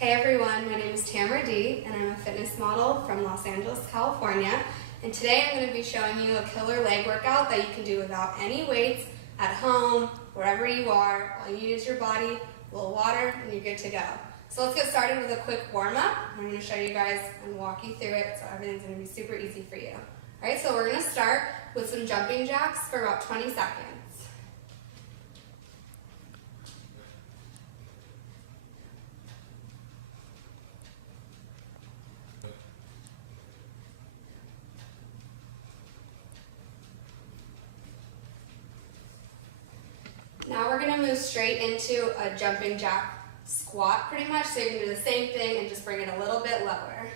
Hey everyone, my name is Tamara D and I'm a fitness model from Los Angeles, California. And today I'm going to be showing you a killer leg workout that you can do without any weights, at home, wherever you are. All you need is your body, a little water, and you're good to go. So let's get started with a quick warm-up. I'm going to show you guys and walk you through it so everything's going to be super easy for you. Alright, so we're going to start with some jumping jacks for about 20 seconds. Now we're going to move straight into a jumping jack squat pretty much, so you can do the same thing and just bring it a little bit lower.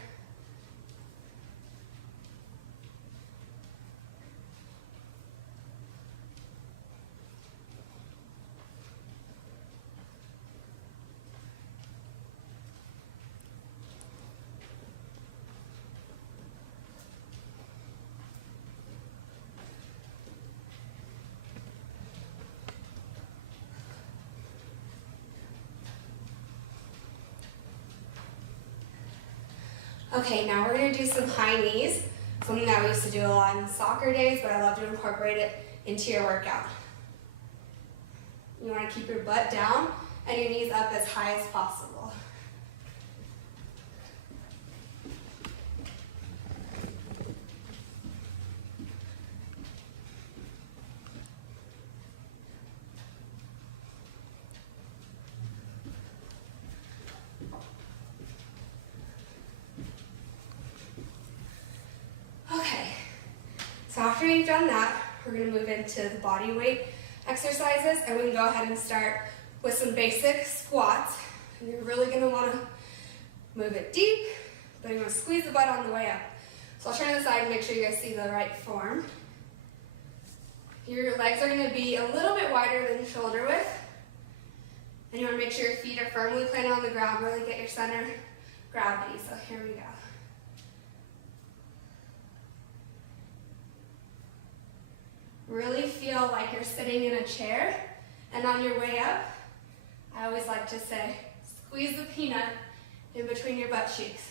Okay, now we're going to do some high knees, something that we used to do a lot in soccer days, but I love to incorporate it into your workout. You want to keep your butt down and your knees up as high as possible. So after you've done that, we're going to move into the body weight exercises, and we can go ahead and start with some basic squats. And you're really going to want to move it deep, but you want to squeeze the butt on the way up. So I'll turn to the side and make sure you guys see the right form. Your legs are going to be a little bit wider than shoulder width, and you want to make sure your feet are firmly planted on the ground, really get your center of gravity. So here we go. Really feel like you're sitting in a chair, and on your way up, I always like to say, squeeze the peanut in between your butt cheeks.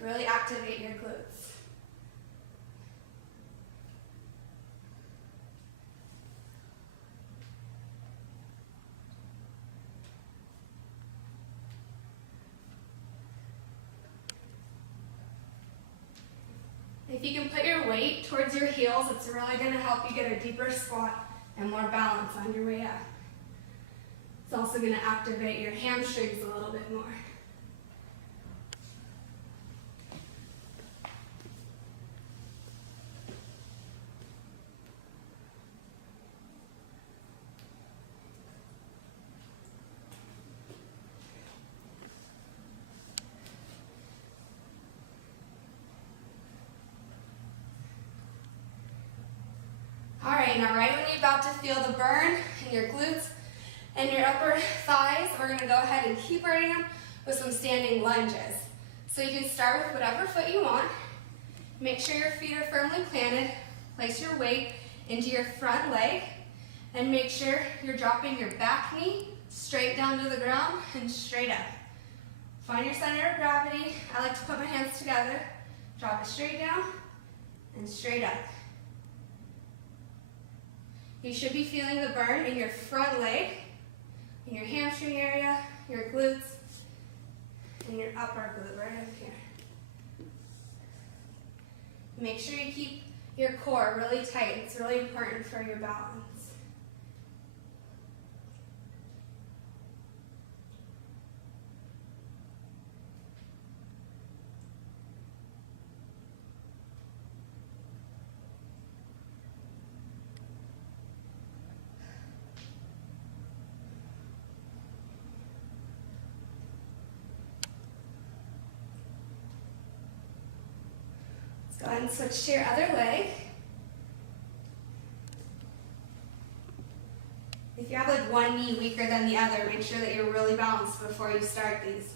Really activate your glutes. If you can put your weight towards your heels, it's really going to help you get a deeper squat and more balance on your way up. It's also going to activate your hamstrings a little bit more. Alright, now right when you're about to feel the burn in your glutes and your upper thighs, we're going to go ahead and keep burning them with some standing lunges. So you can start with whatever foot you want. Make sure your feet are firmly planted. Place your weight into your front leg, and make sure you're dropping your back knee straight down to the ground and straight up. Find your center of gravity. I like to put my hands together, drop it straight down and straight up. You should be feeling the burn in your front leg, in your hamstring area, your glutes, and your upper glute right up here. Make sure you keep your core really tight. It's really important for your balance. Go ahead and switch to your other leg. If you have like one knee weaker than the other, make sure that you're really balanced before you start these.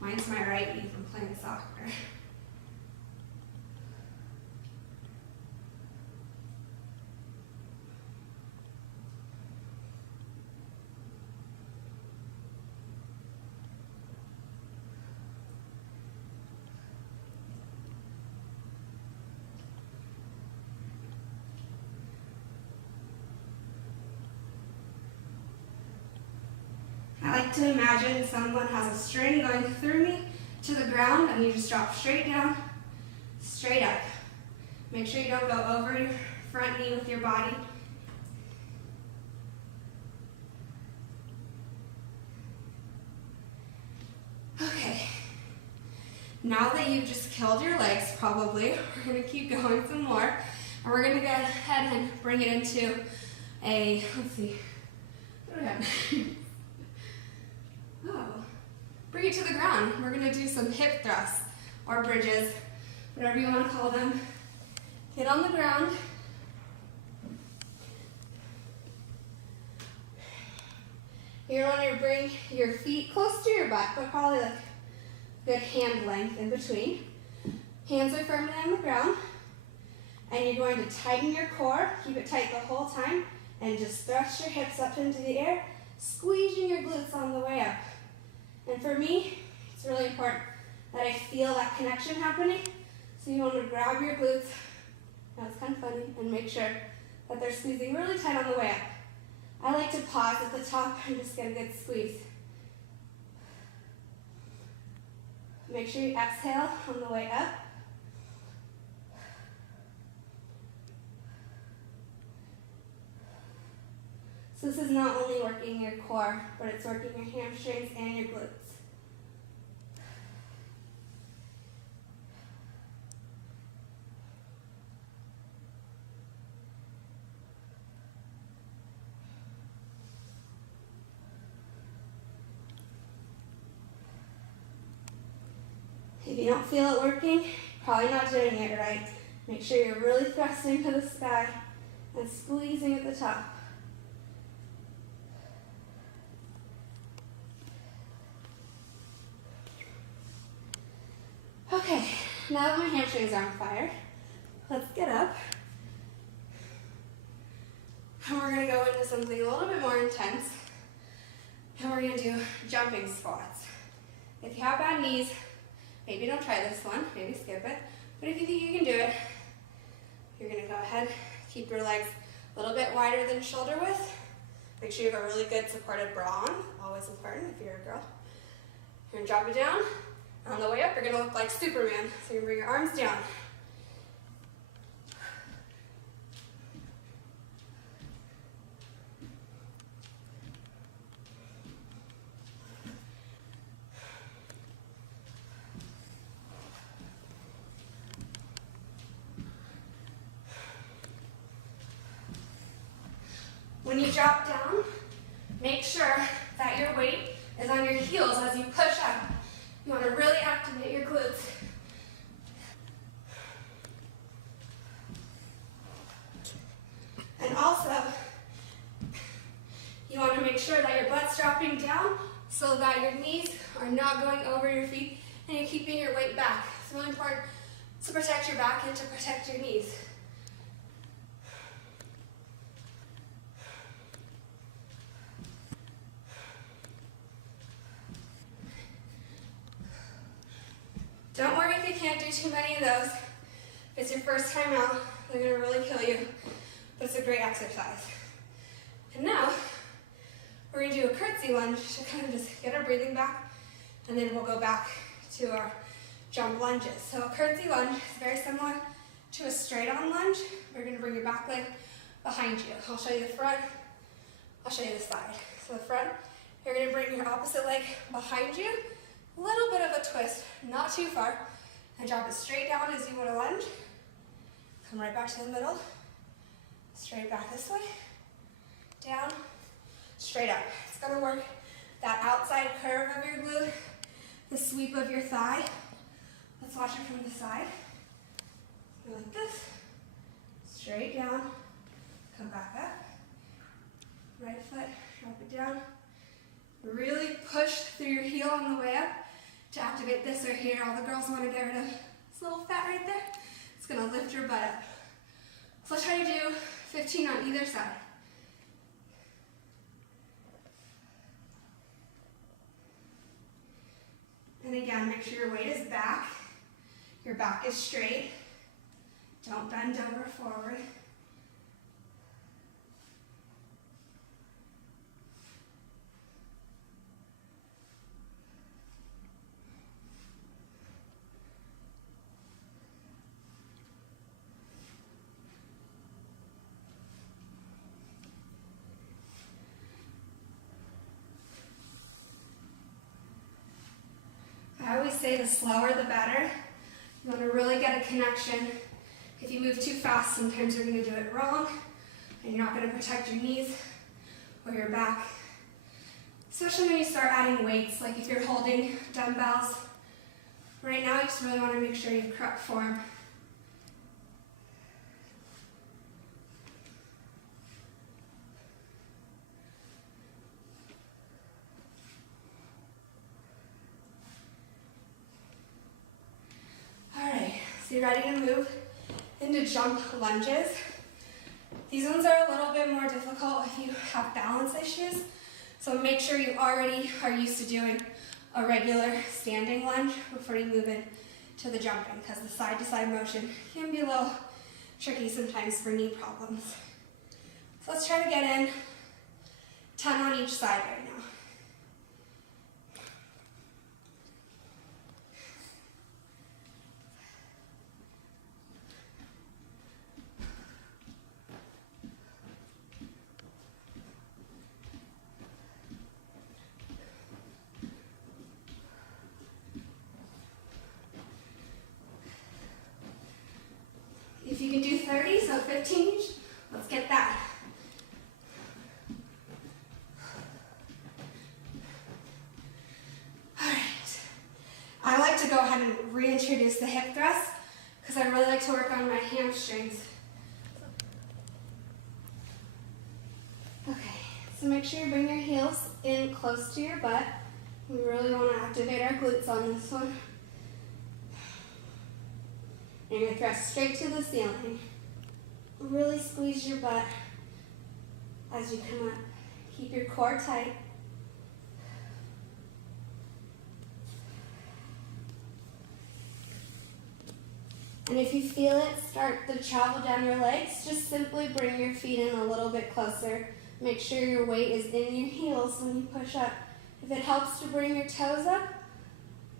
Mine's my right knee from playing soccer. like to imagine someone has a string going through me to the ground, and you just drop straight down, straight up. Make sure you don't go over your front knee with your body. Okay. Now that you've just killed your legs, probably, we're going to keep going some more. And we're going to go ahead and bring it into a, let's see, what do we have? Oh, bring it to the ground. We're going to do some hip thrusts or bridges, whatever you want to call them. Get on the ground. You're going to bring your feet close to your butt, but probably like good hand length in between. Hands are firmly on the ground. And you're going to tighten your core, keep it tight the whole time, and just thrust your hips up into the air, squeezing your glutes on the way up. And for me, it's really important that I feel that connection happening. So you want to grab your glutes, that's kind of funny, and make sure that they're squeezing really tight on the way up. I like to pause at the top and just get a good squeeze. Make sure you exhale on the way up. So this is not only working your core, but it's working your hamstrings and your glutes. If you don't feel it working, you're probably not doing it right. Make sure you're really thrusting to the sky and squeezing at the top. Okay, now that my hamstrings are on fire, let's get up. And we're going to go into something a little bit more intense. And we're going to do jumping squats. If you have bad knees, maybe don't try this one, maybe skip it. But if you think you can do it, you're going to go ahead, keep your legs a little bit wider than shoulder width. Make sure you have a really good supported bra on, always important if you're a girl. You're going to drop it down. On the way up, you're going to look like Superman. So you're going to bring your arms down. When you drop down, make sure that your weight is on your heels as you push up. You want to really activate your glutes. And also, you want to make sure that your butt's dropping down so that your knees are not going over your feet and you're keeping your weight back. It's really important to protect your back and to protect your knees. Don't worry if you can't do too many of those. If it's your first time out, they're going to really kill you. But it's a great exercise. And now, we're going to do a curtsy lunge to kind of just get our breathing back, and then we'll go back to our jump lunges. So a curtsy lunge is very similar to a straight-on lunge. We're going to bring your back leg behind you. I'll show you the front, I'll show you the side. So the front, you're going to bring your opposite leg behind you, a little bit of a twist, not too far, and drop it straight down as you would a lunge. Come right back to the middle, straight back this way, down, straight up. It's going to work that outside curve of your glute, the sweep of your thigh. Let's watch it from the side. Go like this, straight down, come back up, right foot, drop it down. Really push through your heel on the way up to activate this right here. All the girls want to get rid of this little fat right there. It's going to lift your butt up. So let's try to do 15 on either side. And again, make sure your weight is back. Your back is straight. Don't bend over forward. say the slower the better. You want to really get a connection. If you move too fast, sometimes you're going to do it wrong, and you're not going to protect your knees or your back. Especially when you start adding weights, like if you're holding dumbbells. Right now, you just really want to make sure you have correct form. Alright, so you're ready to move into jump lunges. These ones are a little bit more difficult if you have balance issues. So make sure you already are used to doing a regular standing lunge before you move in to the jumping, because the side-to-side motion can be a little tricky sometimes for knee problems. So let's try to get in 10 on each side right now. If you can do 30, so 15 each, let's get that. All right. I like to go ahead and reintroduce the hip thrust because I really like to work on my hamstrings. Okay, so make sure you bring your heels in close to your butt. We really want to activate our glutes on this one. And you're going to thrust straight to the ceiling. Really squeeze your butt as you come up. Keep your core tight. And if you feel it start to travel down your legs, just simply bring your feet in a little bit closer. Make sure your weight is in your heels when you push up. If it helps to bring your toes up,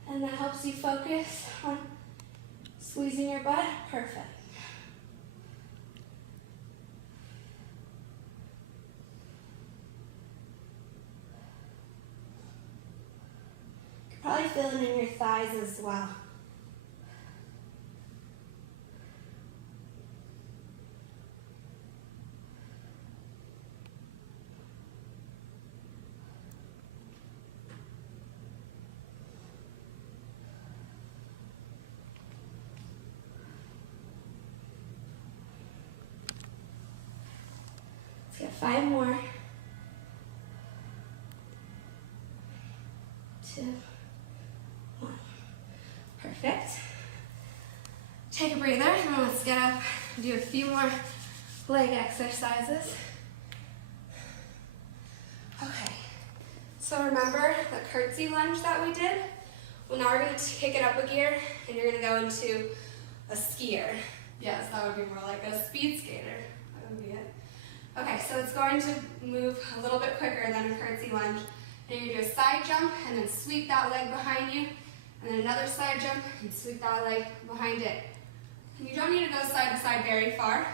and that helps you focus on squeezing your butt, perfect. You can probably feel it in your thighs as well. Let's get 5 more. 2, 1. Perfect. Take a breather, and let's get up and do a few more leg exercises. Okay, so remember the curtsy lunge that we did? Well, now we're going to kick it up a gear, and you're going to go into a skier. Yes, that would be more like a speed skater. That would be it. Okay, so it's going to move a little bit quicker than a curtsy lunge. And you're going to do a side jump and then sweep that leg behind you. And then another side jump and sweep that leg behind it. And you don't need to go side to side very far.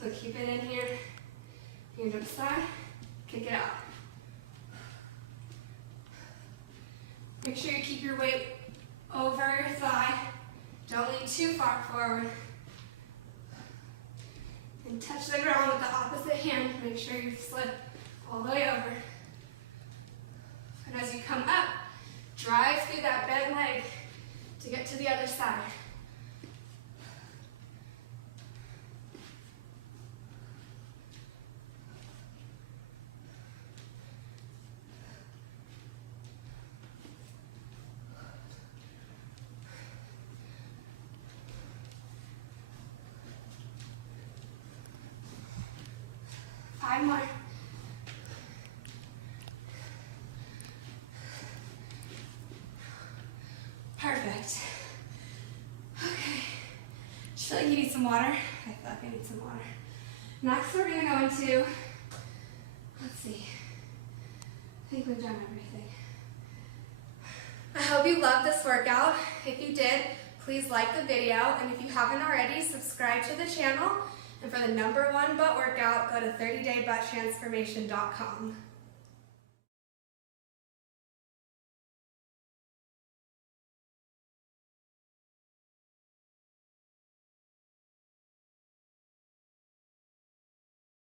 So keep it in here. You're going to side, kick it out. Make sure you keep your weight over your thigh. Don't lean too far forward. And touch the ground with the opposite hand. Make sure you slip all the way over. And as you come up, drive through that bent leg to get to the other side. Five more. Perfect. Okay. Just feel like you need some water. I feel like I need some water. Next, we're going to go into, let's see. I think we've done everything. I hope you loved this workout. If you did, please like the video. And if you haven't already, subscribe to the channel. And for the #1 butt workout, go to 30daybutttransformation.com.